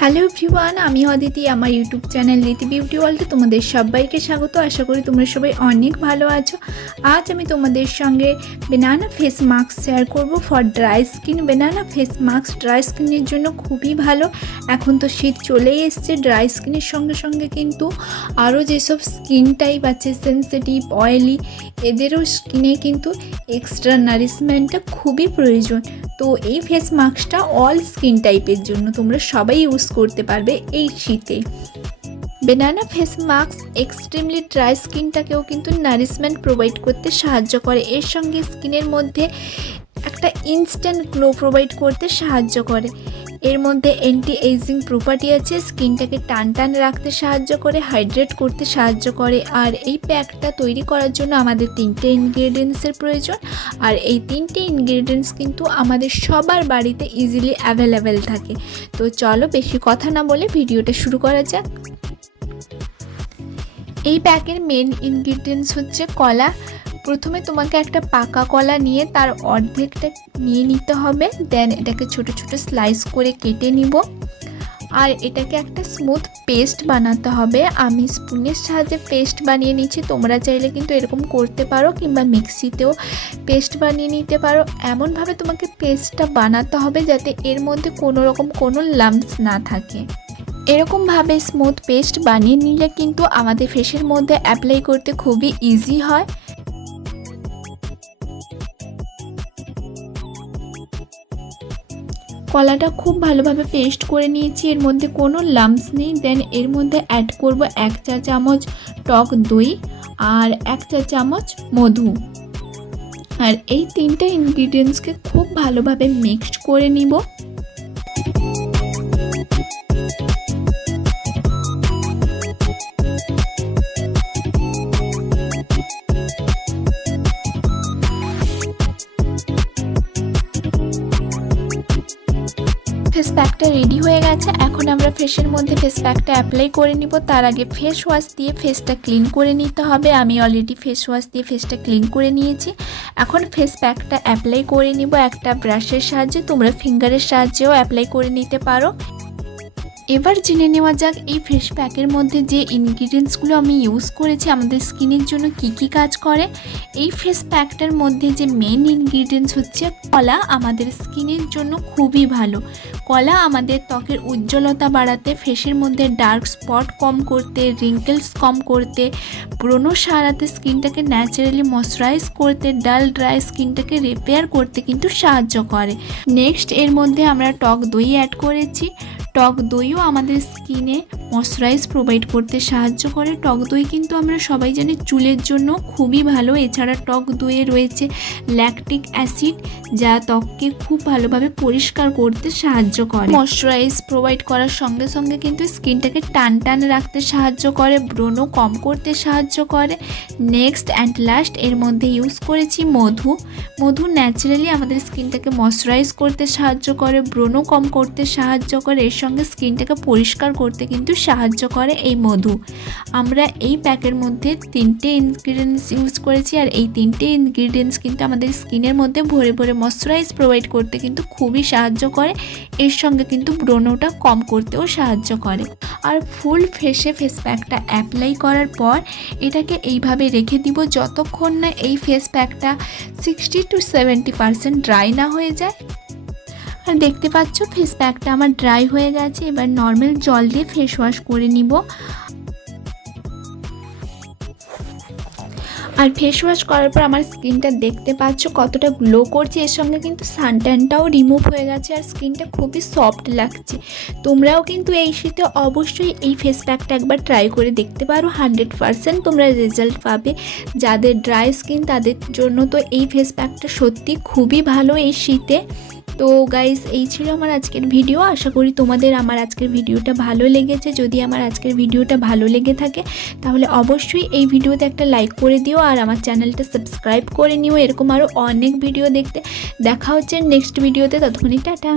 Hello everyone, আমি অদিতি। আমার YouTube channel লিতি বিউটি ওয়ার্ল্ডে তোমাদের সবাইকে স্বাগত। আশা করি তোমরা সবাই অনেক ভালো আছো। আজ আমি তোমাদের সঙ্গে বেনানা ফেস মাস্ক শেয়ার করব for dry skin. Banana face mask dry স্কিনের জন্য খুবই ভালো। এখন তো শীত চলেই এসছে। ড্রাই স্কিনের সঙ্গে সঙ্গে কিন্তু আরও যেসব স্কিন টাইপ আছে, সেন্সিটিভ, অয়েলি, এদেরও স্কিনে কিন্তু এক্সট্রা নারিশমেন্টটা খুবই প্রয়োজন। তো এই ফেস মাস্কটা অল স্কিন টাইপের জন্য, তোমরা সবাই ইউজ করতে পারবে এই শীতে। Banana face mask extremely dry স্কিনটাকেও কিন্তু নারিশমেন্ট প্রোভাইড করতে সাহায্য করে। এর সঙ্গে স্কিনের মধ্যে একটা ইনস্ট্যান্ট গ্লো প্রোভাইড করতে সাহায্য করে। এর মধ্যে অ্যান্টি এজিং প্রপার্টি আছে, স্কিনটাকে টান টান রাখতে সাহায্য করে, হাইড্রেট করতে সাহায্য করে। আর এই প্যাকটা তৈরি করার জন্য আমাদের 3টে ইনগ্রেডিয়েন্টসের প্রয়োজন। আর এই 3টে ইনগ্রেডিয়েন্টস কিন্তু আমাদের সবার বাড়িতে ইজিলি অ্যাভেলেবেল থাকে। তো চলো বেশি কথা না বলে ভিডিওটা শুরু করা যাক। এই প্যাকের মেন ইনগ্রেডিয়েন্টস হচ্ছে কলা। প্রথমে তোমাকে একটা পাকা কলা নিয়ে তার অর্ধেকটা নিয়ে নিতে হবে। দেন এটাকে ছোট ছোট স্লাইস করে কেটে নিব। আর এটাকে একটা স্মুথ পেস্ট বানাতে হবে। আমি স্পুনের সাহায্যে পেস্ট বানিয়ে নিচ্ছি, তোমরা চাইলে কিন্তু এরকম করতে পারো, কিংবা মিক্সিতেও পেস্ট বানিয়ে নিতে পারো। এমনভাবে তোমাকে পেস্টটা বানাতে হবে যাতে এর মধ্যে কোনো রকম কোনো লাম্পস না থাকে। এরকমভাবে স্মুথ পেস্ট বানিয়ে নিলে কিন্তু আমাদের ফেসের মধ্যে অ্যাপ্লাই করতে খুবই ইজি হয়। কলাটা খুব ভালোভাবে পেস্ট করে নিয়েছি, এর মধ্যে কোনো লাম্পস নেই। দেন এর মধ্যে অ্যাড করব 1 চা চামচ টক দই আর 1 চা চামচ মধু। আর এই 3টে ইনগ্রিডিয়েন্টসকে খুব ভালোভাবে মিক্সড করে নিব। ফেস প্যাকটা রেডি হয়ে গেছে। এখন আমরা ফেসের মধ্যে ফেস প্যাকটা অ্যাপ্লাই করে নিব। তার আগে ফেস ওয়াশ দিয়ে ফেসটা ক্লিন করে নিতে হবে। আমি অলরেডি ফেস ওয়াশ দিয়ে ফেসটা ক্লিন করে নিয়েছি। এখন ফেস প্যাকটা অ্যাপ্লাই করে নিব একটা ব্রাশের সাহায্যে। তোমরা ফিঙ্গারের সাহায্যেও অ্যাপ্লাই করে নিতে পারো। এবার জেনে নেওয়া যাক এই ফেস প্যাকের মধ্যে যে ইনগ্রিডিয়েন্টসগুলো আমি ইউজ করেছি আমাদের স্কিনের জন্য কি কি কাজ করে। এই ফেস প্যাকটার মধ্যে যে মেন ইনগ্রিডিয়েন্টস হচ্ছে কলা। আমাদের স্কিনের জন্য খুবই ভালো। কলা আমাদের ত্বকের উজ্জ্বলতা বাড়াতে, ফেসের মধ্যে ডার্ক স্পট কম করতে, রিঙ্কেলস কম করতে, ব্রণ সারাতে, স্কিনটাকে ন্যাচারালি ময়শ্চারাইজ করতে, ডাল ড্রাই স্কিনটাকে রিপেয়ার করতে কিন্তু সাহায্য করে। নেক্সট এর মধ্যে আমরা টক দই অ্যাড করেছি। টক দইও আমাদের স্কিনে ময়শ্চারাইজ প্রোভাইড করতে সাহায্য করে। টক দই কিন্তু আমরা সবাই জানি চুলের জন্য খুবই ভালো। এছাড়া টক দইয়ে রয়েছে ল্যাকটিক অ্যাসিড, যা ত্বককে খুব ভালোভাবে পরিষ্কার করতে সাহায্য করে। ময়শ্চারাইজ প্রোভাইড করার সঙ্গে সঙ্গে কিন্তু স্কিনটাকে টান টান রাখতে সাহায্য করে, ব্রণ কম করতে সাহায্য করে। নেক্সট অ্যান্ড লাস্ট এর মধ্যে ইউজ করেছি মধু। মধু ন্যাচারালি আমাদের স্কিনটাকে ময়শ্চারাইজ করতে সাহায্য করে, ব্রণ কম করতে সাহায্য করে, এর সঙ্গে স্কিনটাকে পরিষ্কার করতে কিন্তু সাহায্য করে এই মধু। আমরা এই প্যাকের মধ্যে 3টে ইনগ্রিডিয়েন্টস ইউজ করেছি। আর এই 3টে ইনগ্রিডিয়েন্টস কিন্তু আমাদের স্কিনের মধ্যে ভরে ভরে ময়শ্চারাইজ প্রোভাইড করতে কিন্তু খুবই সাহায্য করে। এর সঙ্গে কিন্তু ব্রণটা কম করতেও সাহায্য করে। আর ফুল ফেসে ফেস প্যাকটা অ্যাপ্লাই করার পর এটাকে এইভাবে রেখে দিব যতক্ষণ না এই ফেস প্যাকটা 60 to 70% ড্রাই না হয়ে যায়। আর দেখতে পাচ্ছ ফেস প্যাকটা আমার ড্রাই হয়ে গেছে। এবার নর্মাল জল দিয়ে ফেস ওয়াশ করে নিব। আর ফেস ওয়াশ করার পর আমার স্কিনটা দেখতে পাচ্ছ কতটা গ্লো করছে। এর সঙ্গে কিন্তু সানট্যানটাও রিমুভ হয়ে গেছে আর স্কিনটা খুবই সফট লাগছে। তোমরাও কিন্তু এই শীতে অবশ্যই এই ফেস প্যাকটা একবার ট্রাই করে দেখতে পারো। 100% তোমরা রেজাল্ট পাবে। যাদের ড্রাই স্কিন তাদের জন্য তো এই ফেস প্যাকটা সত্যি খুবই ভালো এই শীতে। তো গাইস, এই ছিল আমার আজকের ভিডিও। আশা করি তোমাদের আমার আজকের ভিডিওটা ভালো লেগেছে। যদি আমার আজকের ভিডিওটা ভালো লেগে থাকে তাহলে অবশ্যই এই ভিডিওতে একটা লাইক করে দিও আর আমার চ্যানেলটা সাবস্ক্রাইব করে নিও। এরকম আরও অনেক ভিডিও দেখতে। দেখা হচ্ছে নেক্সট ভিডিওতে। ততক্ষণই টাটা।